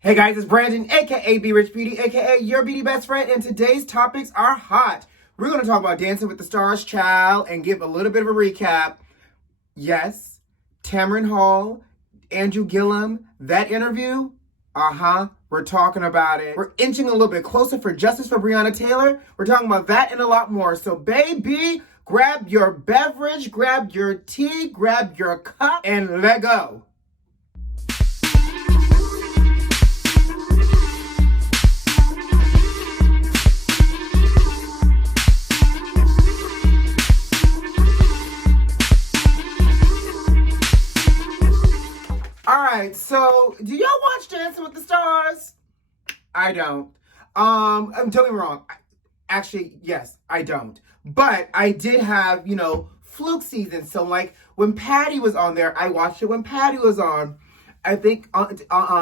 Hey guys, it's Brandon, aka B.Rich Beauty, aka your beauty best friend, and today's topics are hot. We're going to talk about Dancing with the Stars, child, and give a little bit of a recap. Yes, Tamron Hall, Andrew Gillum, that interview, we're talking about it. We're inching a little bit closer for justice for Breonna Taylor. We're talking about that and a lot more. So baby, grab your beverage, grab your tea, grab your cup, and let go. Alright, so do y'all watch Dancing with the Stars? I don't. Don't get me wrong. Actually, yes, I don't. But I did have, fluke seasons. So like when Patty was on there, I watched it when Patty was on. I think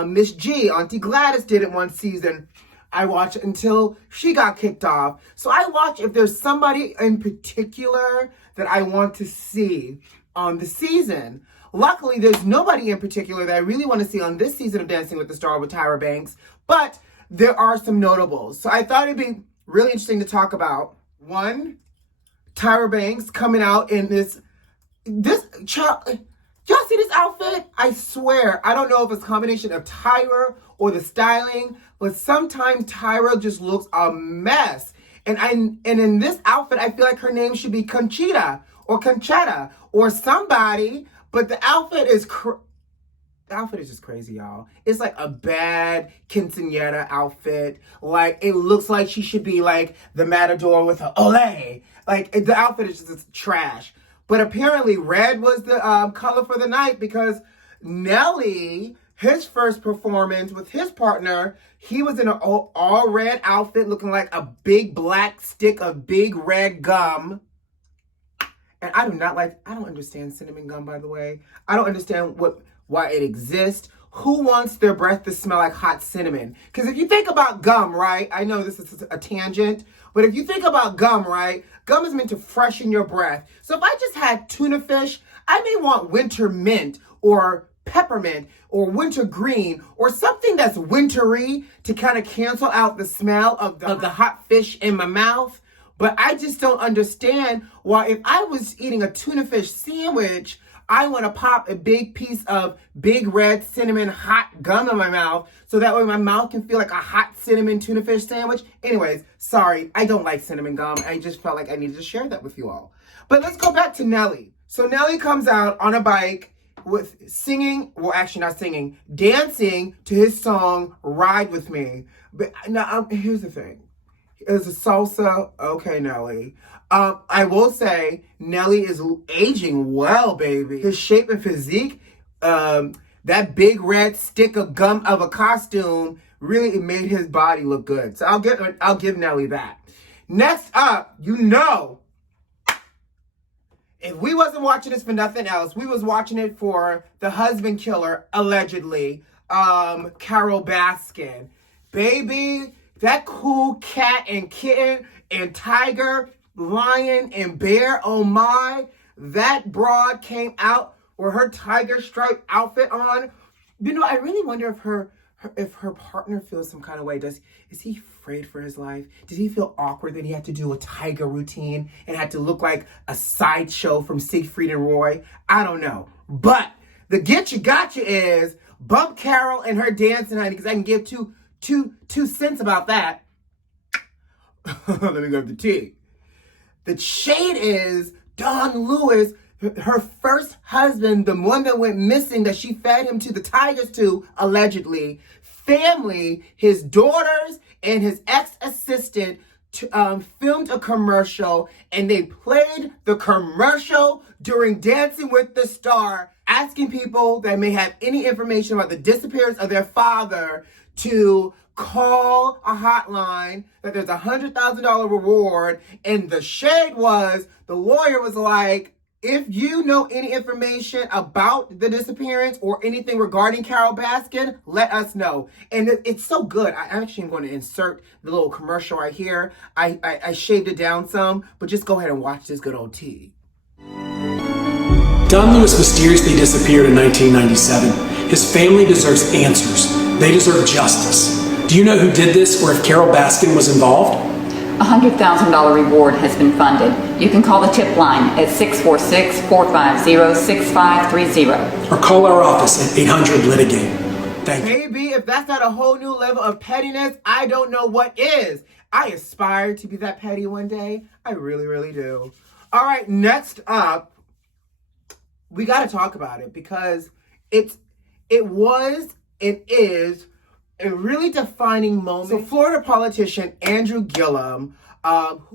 Miss G, Auntie Gladys did it one season. I watched it until she got kicked off. So I watch if there's somebody in particular that I want to see on the season. Luckily, there's nobody in particular that I really want to see on this season of Dancing with the Stars with Tyra Banks, but there are some notables. So I thought it'd be really interesting to talk about. One, Tyra Banks coming out in this child. Y'all see this outfit? I swear, I don't know if it's a combination of Tyra or the styling, but sometimes Tyra just looks a mess. And in this outfit, I feel like her name should be Conchita or somebody. But the outfit is just crazy, y'all. It's like a bad quinceañera outfit. Like, it looks like she should be like the matador with an olé. Like, the outfit is just trash. But apparently red was the color for the night because Nelly, his first performance with his partner, he was in an all red outfit looking like a big black stick of big red gum. And I don't understand cinnamon gum, by the way. I don't understand why it exists. Who wants their breath to smell like hot cinnamon? Because if you think about gum, right? I know this is a tangent, but if you think about gum, right? Gum is meant to freshen your breath. So if I just had tuna fish, I may want winter mint or peppermint or winter green or something that's wintry to kind of cancel out the smell of the hot fish in my mouth. But I just don't understand why if I was eating a tuna fish sandwich, I want to pop a big piece of big red cinnamon hot gum in my mouth so that way my mouth can feel like a hot cinnamon tuna fish sandwich. Anyways, sorry, I don't like cinnamon gum. I just felt like I needed to share that with you all. But let's go back to Nelly. So Nelly comes out on a bike with dancing to his song, Ride With Me. But now, here's the thing. Is a salsa? Okay, Nelly. I will say Nelly is aging well, baby. His shape and physique, that big red stick of gum of a costume really made his body look good. So I'll give Nelly that. Next up, if we wasn't watching this for nothing else, we was watching it for the husband killer, allegedly, Carole Baskin. Baby, that cool cat and kitten and tiger, lion and bear, oh my, that broad came out with her tiger stripe outfit on. I really wonder if her partner feels some kind of way. Is he afraid for his life? Did he feel awkward that he had to do a tiger routine and had to look like a sideshow from Siegfried and Roy? I don't know. But the get you gotcha is bump Carole and her dancing, honey, because I can give two cents about that. Let me grab the tea. The shade is Don Lewis, her first husband, the one that went missing that she fed him to the tigers to, allegedly. Family, his daughters and his ex-assistant filmed a commercial, and they played the commercial during Dancing with the Stars, asking people that may have any information about the disappearance of their father to call a hotline, that there's a $100,000 reward. And the shade was, the lawyer was like, if you know any information about the disappearance or anything regarding Carole Baskin, let us know. And it's so good. I actually am going to insert the little commercial right here. I shaved it down some, but just go ahead and watch this good old tea. Don Lewis mysteriously disappeared in 1997. His family deserves answers. They deserve justice. Do you know who did this or if Carol Baskin was involved? A $100,000 reward has been funded. You can call the tip line at 646-450-6530. Or call our office at 800-LITIGATE. Thank you. Baby, if that's not a whole new level of pettiness, I don't know what is. I aspire to be that petty one day. I really, really do. All right, next up, we got to talk about it because it is a really defining moment. So Florida politician Andrew Gillum,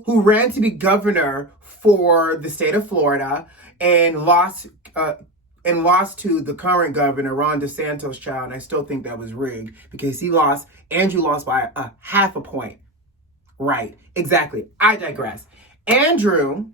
who ran to be governor for the state of Florida and lost to the current governor, Ron DeSantis, child, and I still think that was rigged because Andrew lost by a half a point. Right, exactly. I digress. Andrew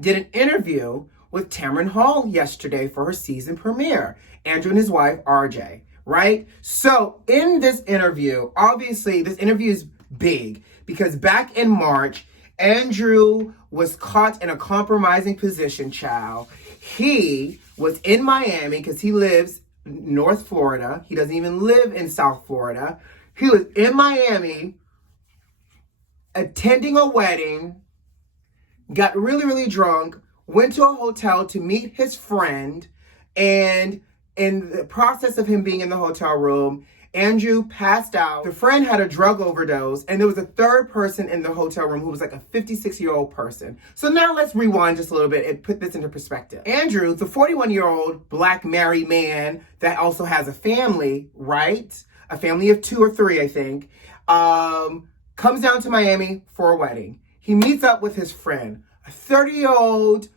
did an interview with Tamron Hall yesterday for her season premiere. Andrew and his wife, RJ, right? So in this interview, obviously this interview is big because back in March, Andrew was caught in a compromising position, child. He was in Miami because he lives in North Florida. He doesn't even live in South Florida. He was in Miami attending a wedding, got really, really drunk, went to a hotel to meet his friend, and in the process of him being in the hotel room, Andrew passed out. The friend had a drug overdose, and there was a third person in the hotel room who was like a 56-year-old person. So now let's rewind just a little bit and put this into perspective. Andrew, the 41-year-old black married man that also has a family, right? A family of 2 or 3, I think, comes down to Miami for a wedding. He meets up with his friend, a 30-year-old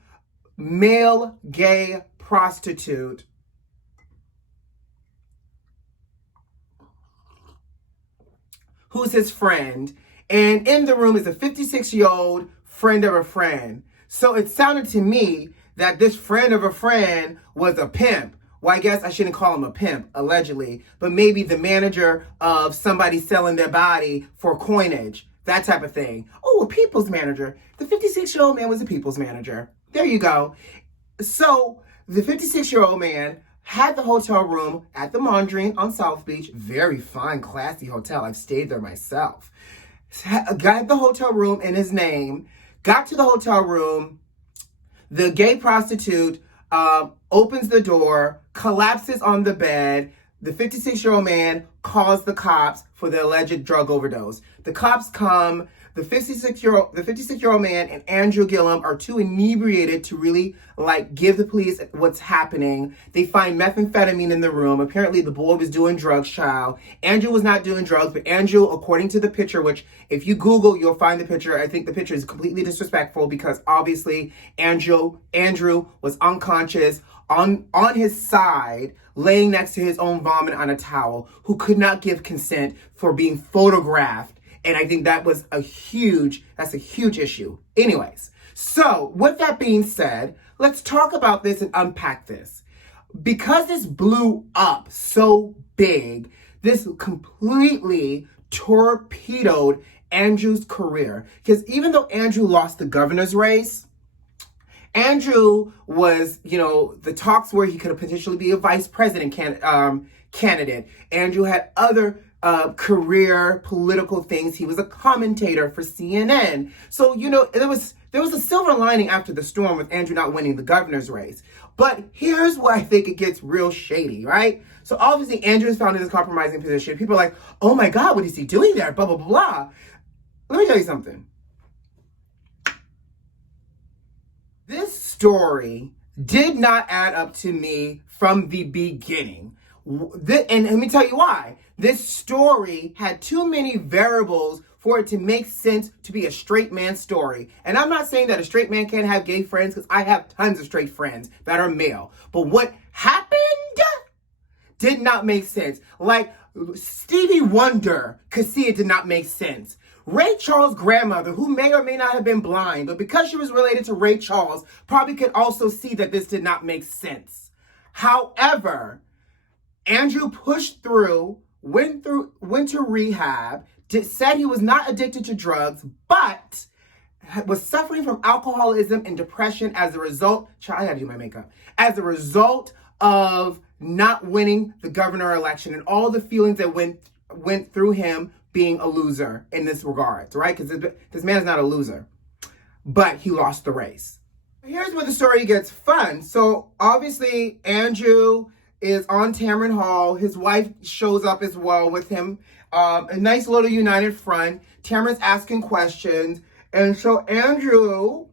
male gay prostitute who's his friend, and in the room is a 56-year-old friend of a friend. So it sounded to me that this friend of a friend was a pimp. Well, I guess I shouldn't call him a pimp, allegedly, but maybe the manager of somebody selling their body for coinage, that type of thing. Oh, a people's manager. The 56-year-old man was a people's manager. There you go. So the 56-year-old man had the hotel room at the Mondrian on South Beach. Very fine, classy hotel. I've stayed there myself. Got the hotel room in his name. Got to the hotel room. The gay prostitute opens the door, collapses on the bed. The 56-year-old man calls the cops for the alleged drug overdose. The cops come. The 56-year-old man and Andrew Gillum are too inebriated to really give the police what's happening. They find methamphetamine in the room. Apparently the boy was doing drugs, child. Andrew was not doing drugs, but Andrew, according to the picture, which if you Google, you'll find the picture. I think the picture is completely disrespectful because obviously Andrew was unconscious on his side, laying next to his own vomit on a towel, who could not give consent for being photographed. And I think that's a huge issue. Anyways, so with that being said, let's talk about this and unpack this. Because this blew up so big, this completely torpedoed Andrew's career. Because even though Andrew lost the governor's race, Andrew was, the talks where he could potentially be a vice president candidate. Andrew had other career political things. He was a commentator for CNN. So, there was a silver lining after the storm with Andrew not winning the governor's race. But here's where I think it gets real shady, right? So obviously Andrew is found in this compromising position. People are like, oh my God, what is he doing there? Blah, blah, blah, blah. Let me tell you something. This story did not add up to me from the beginning. And let me tell you why. This story had too many variables for it to make sense to be a straight man story. And I'm not saying that a straight man can't have gay friends, because I have tons of straight friends that are male. But what happened did not make sense. Like Stevie Wonder could see it did not make sense. Ray Charles' grandmother, who may or may not have been blind, but because she was related to Ray Charles, probably could also see that this did not make sense. However, Andrew pushed through, went to rehab, said he was not addicted to drugs, but was suffering from alcoholism and depression as a result. I had to do my makeup. As a result of not winning the governor election and all the feelings that went through him being a loser in this regard, right? Because this man is not a loser, but he lost the race. Here's where the story gets fun. So obviously Andrew is on Tamron Hall. His wife shows up as well with him. A nice little united front. Tamron's asking questions. And so Andrew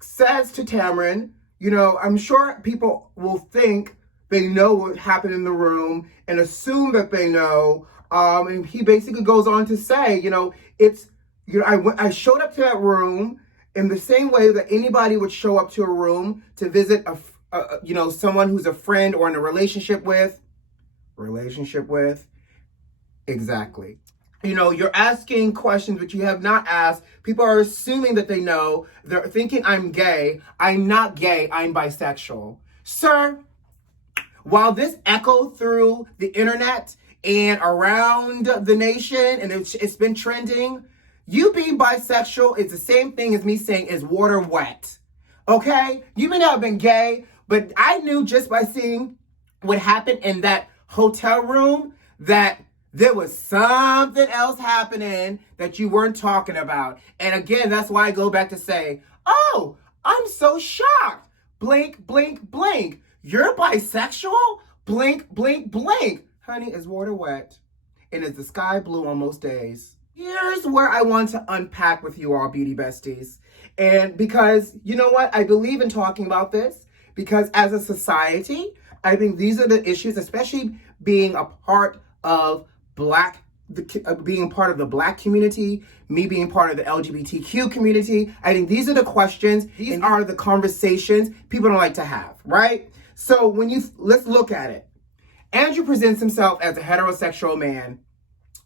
says to Tamron, you know, I'm sure people will think they know what happened in the room and assume that they know. And he basically goes on to say, you know, I showed up to that room in the same way that anybody would show up to a room to visit someone who's a friend or in a relationship with. Exactly. You know, you're asking questions which you have not asked. People are assuming that they know. They're thinking I'm gay. I'm not gay. I'm bisexual. Sir, while this echoed through the internet and around the nation, and it's been trending, you being bisexual is the same thing as me saying is water wet. Okay? You may not have been gay, but I knew just by seeing what happened in that hotel room that there was something else happening that you weren't talking about. And again, that's why I go back to say, oh, I'm so shocked. Blink, blink, blink. You're bisexual? Blink, blink, blink. Honey, is water wet? And is the sky blue on most days? Here's where I want to unpack with you all, beauty besties. And because, you know what? I believe in talking about this because as a society, I think these are the issues, especially being a part of being part of the Black community, me being part of the LGBTQ community. I think these are the questions, these are the conversations people don't like to have, right? So let's look at it. Andrew presents himself as a heterosexual man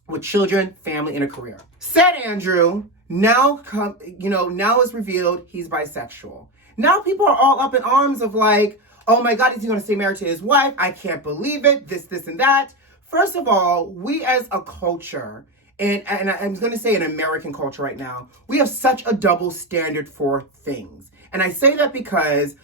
with children, family, and a career. Said Andrew, now it's revealed he's bisexual. Now people are all up in arms of like, oh my God, is he gonna stay married to his wife? I can't believe it, this, and that. First of all, we as a culture, and I'm going to say an American culture right now, we have such a double standard for things. And I say that because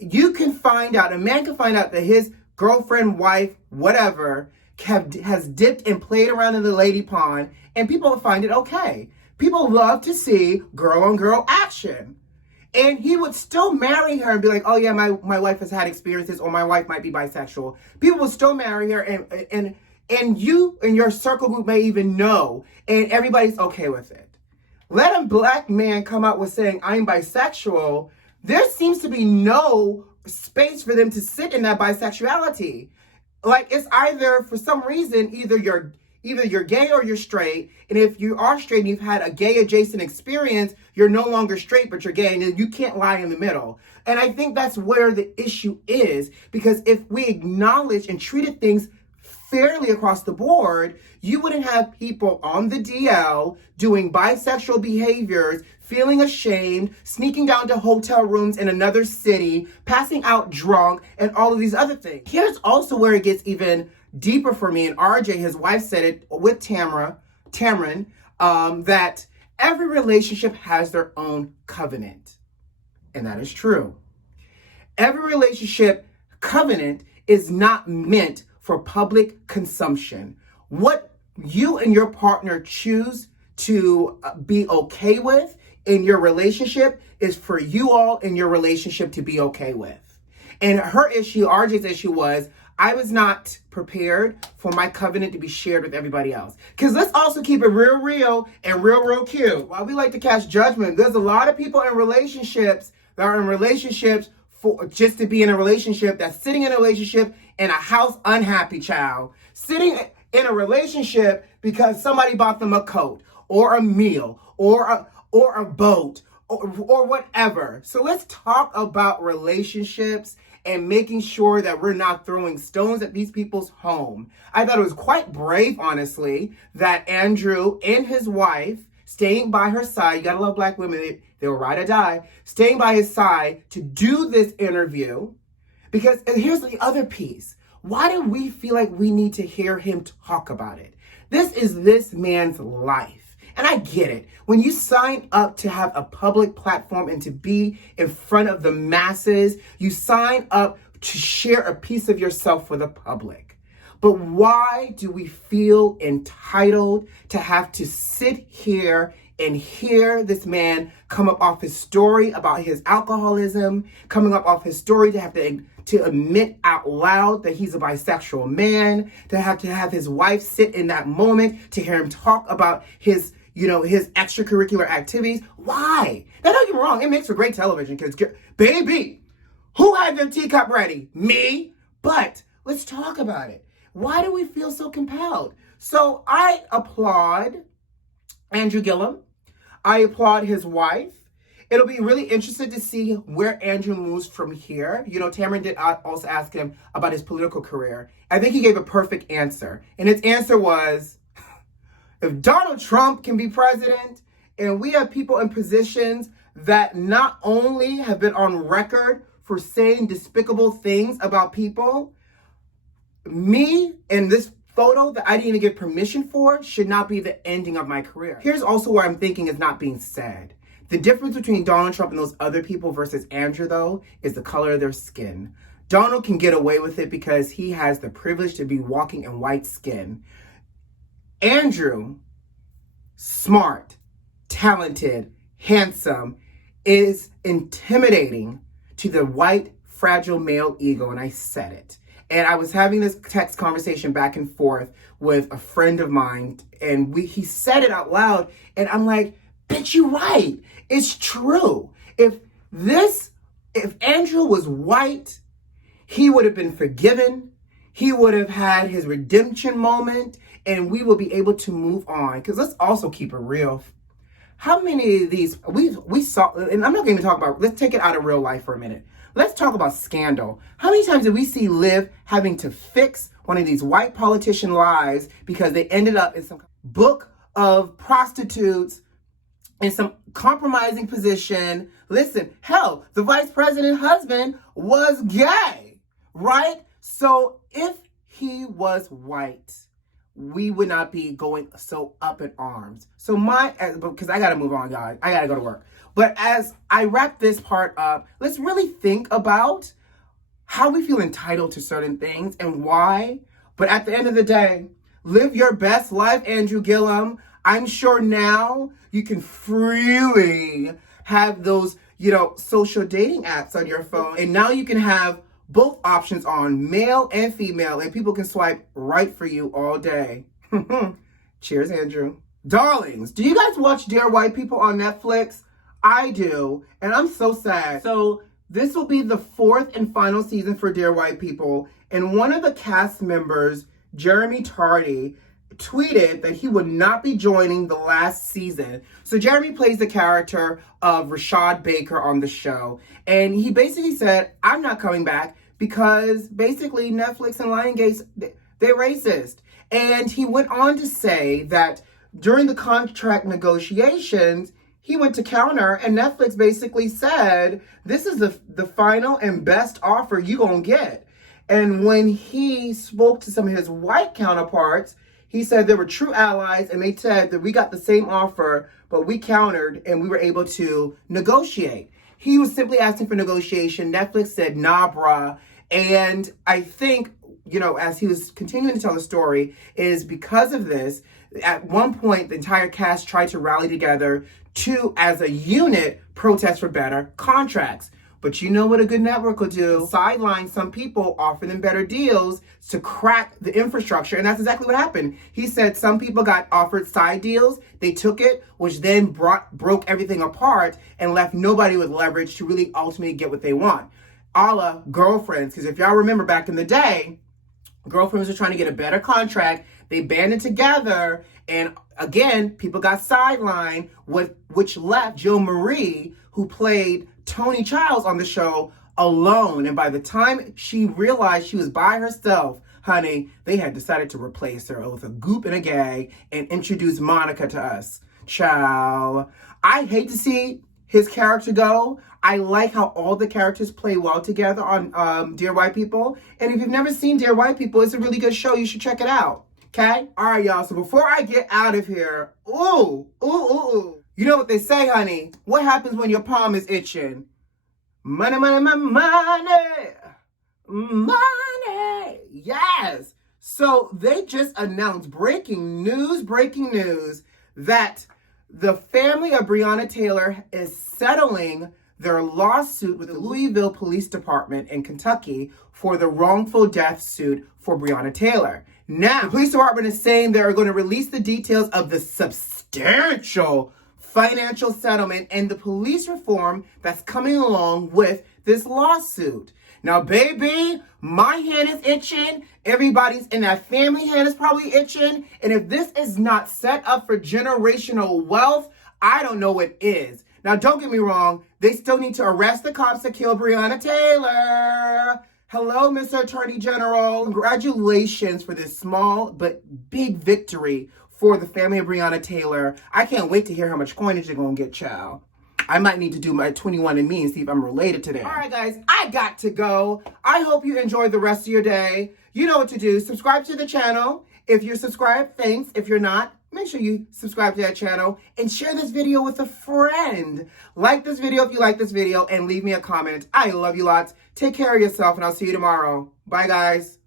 a man can find out that his girlfriend, wife, whatever, has dipped and played around in the lady pond, and people find it okay. People love to see girl-on-girl action. And he would still marry her and be like, oh yeah, my wife has had experiences, or my wife might be bisexual. People would still marry her, and you and your circle group may even know, and everybody's okay with it. Let a Black man come out with saying, I'm bisexual, there seems to be no space for them to sit in that bisexuality. Like, it's either, for some reason, either you're gay or you're straight, and if you are straight and you've had a gay adjacent experience, you're no longer straight, but you're gay, and you can't lie in the middle. And I think that's where the issue is, because if we acknowledge and treated things fairly across the board, you wouldn't have people on the DL doing bisexual behaviors, feeling ashamed, sneaking down to hotel rooms in another city, passing out drunk, and all of these other things. Here's also where it gets even deeper for me, and RJ, his wife, said it with Tamron, that every relationship has their own covenant. And that is true. Every relationship covenant is not meant for public consumption. What you and your partner choose to be okay with in your relationship is for you all in your relationship to be okay with. And her issue, RJ's issue, was I was not prepared for my covenant to be shared with everybody else. Because let's also keep it real and real cute. While we like to cast judgment, there's a lot of people in relationships that are in relationships for just to be in a relationship, that's sitting in a relationship in a house unhappy child. Sitting in a relationship because somebody bought them a coat or a meal or a boat or whatever. So let's talk about relationships and making sure that we're not throwing stones at these people's home. I thought it was quite brave, honestly, that Andrew and his wife staying by her side, you gotta love Black women, they will ride or die, staying by his side to do this interview. Because here's the other piece. Why do we feel like we need to hear him talk about it? This is this man's life. And I get it. When you sign up to have a public platform and to be in front of the masses, you sign up to share a piece of yourself for the public. But why do we feel entitled to have to sit here and hear this man come up off his story about his alcoholism, coming up off his story to have to admit out loud that he's a bisexual man, to have his wife sit in that moment to hear him talk about his extracurricular activities? Why? Now, don't get me wrong, it makes for great television, because, baby, who had their teacup ready? Me? But let's talk about it. Why do we feel so compelled? So I applaud Andrew Gillum. I applaud his wife. It'll be really interesting to see where Andrew moves from here. Tamron did also ask him about his political career. I think he gave a perfect answer. And his answer was, if Donald Trump can be president, and we have people in positions that not only have been on record for saying despicable things about people, me in this photo that I didn't even give permission for should not be the ending of my career. Here's also where I'm thinking is not being said. The difference between Donald Trump and those other people versus Andrew, though, is the color of their skin. Donald can get away with it because he has the privilege to be walking in white skin. Andrew, smart, talented, handsome, is intimidating to the white, fragile male ego, and I said it. And I was having this text conversation back and forth with a friend of mine, and he said it out loud, and I'm like, bitch, you're right. It's true. If Andrew was white, he would have been forgiven. He would have had his redemption moment, and we will be able to move on. Because let's also keep it real. How many of these, we saw, and I'm not going to talk about, let's take it out of real life for a minute. Let's talk about scandal. How many times did we see Liv having to fix one of these white politician lives because they ended up in some book of prostitutes in some compromising position? Listen, hell, the vice president husband was gay, right? So if he was white, we would not be going so up in arms. So because I got to move on, y'all. I got to go to work. But as I wrap this part up, let's really think about how we feel entitled to certain things and why. But at the end of the day, live your best life, Andrew Gillum. I'm sure now you can freely have those, social dating apps on your phone. And now you can have both options on, male and female, and people can swipe right for you all day. Cheers, Andrew. Darlings, do you guys watch Dear White People on Netflix? I do, and I'm so sad. So this will be the 4th and final season for Dear White People, and one of the cast members, Jeremy Tardy, tweeted that he would not be joining the last season. So Jeremy plays the character of Rashad Baker on the show, and he basically said, I'm not coming back because basically Netflix and Lionsgate, they're racist. And he went on to say that during the contract negotiations, he went to counter, and Netflix basically said, this is the final and best offer you gonna get. And when he spoke to some of his white counterparts, he said they were true allies, and they said that we got the same offer, but we countered and we were able to negotiate. He was simply asking for negotiation. Netflix said, nah, bruh. And I think, as he was continuing to tell the story, is because of this, at one point, the entire cast tried to rally together to, as a unit, protest for better contracts. But you know what a good network will do? Sideline some people, offer them better deals to crack the infrastructure. And that's exactly what happened. He said some people got offered side deals. They took it, which then broke everything apart and left nobody with leverage to really ultimately get what they want. A la Girlfriends. Because if y'all remember back in the day, Girlfriends were trying to get a better contract. They banded together, and again, people got sidelined, which left Jill Marie, who played Tony Childs on the show, alone. And by the time she realized she was by herself, honey, they had decided to replace her with a goop and a gag and introduce Monica to us. Ciao. I hate to see his character go. I like how all the characters play well together on Dear White People. And if you've never seen Dear White People, it's a really good show. You should check it out. Okay? All right, y'all. So before I get out of here, ooh. You know what they say, honey? What happens when your palm is itching? Money, money, money, money. money. Yes. So they just announced breaking news, that the family of Breonna Taylor is settling their lawsuit with the Louisville Police Department in Kentucky for the wrongful death suit for Breonna Taylor. Now, the police department is saying they're going to release the details of the substantial financial settlement and the police reform that's coming along with this lawsuit. Now, baby, my hand is itching. Everybody's in that family hand is probably itching. And if this is not set up for generational wealth, I don't know what is. Now, don't get me wrong. They still need to arrest the cops that killed Breonna Taylor. Hello, Mr. Attorney General. Congratulations for this small but big victory for the family of Breonna Taylor. I can't wait to hear how much coinage they're going to get, child. I might need to do my 21andMe and see if I'm related to them. All right, guys, I got to go. I hope you enjoyed the rest of your day. You know what to do. Subscribe to the channel. If you're subscribed, thanks. If you're not, make sure you subscribe to that channel and share this video with a friend. Like this video if you like this video and leave me a comment. I love you lots. Take care of yourself and I'll see you tomorrow. Bye, guys.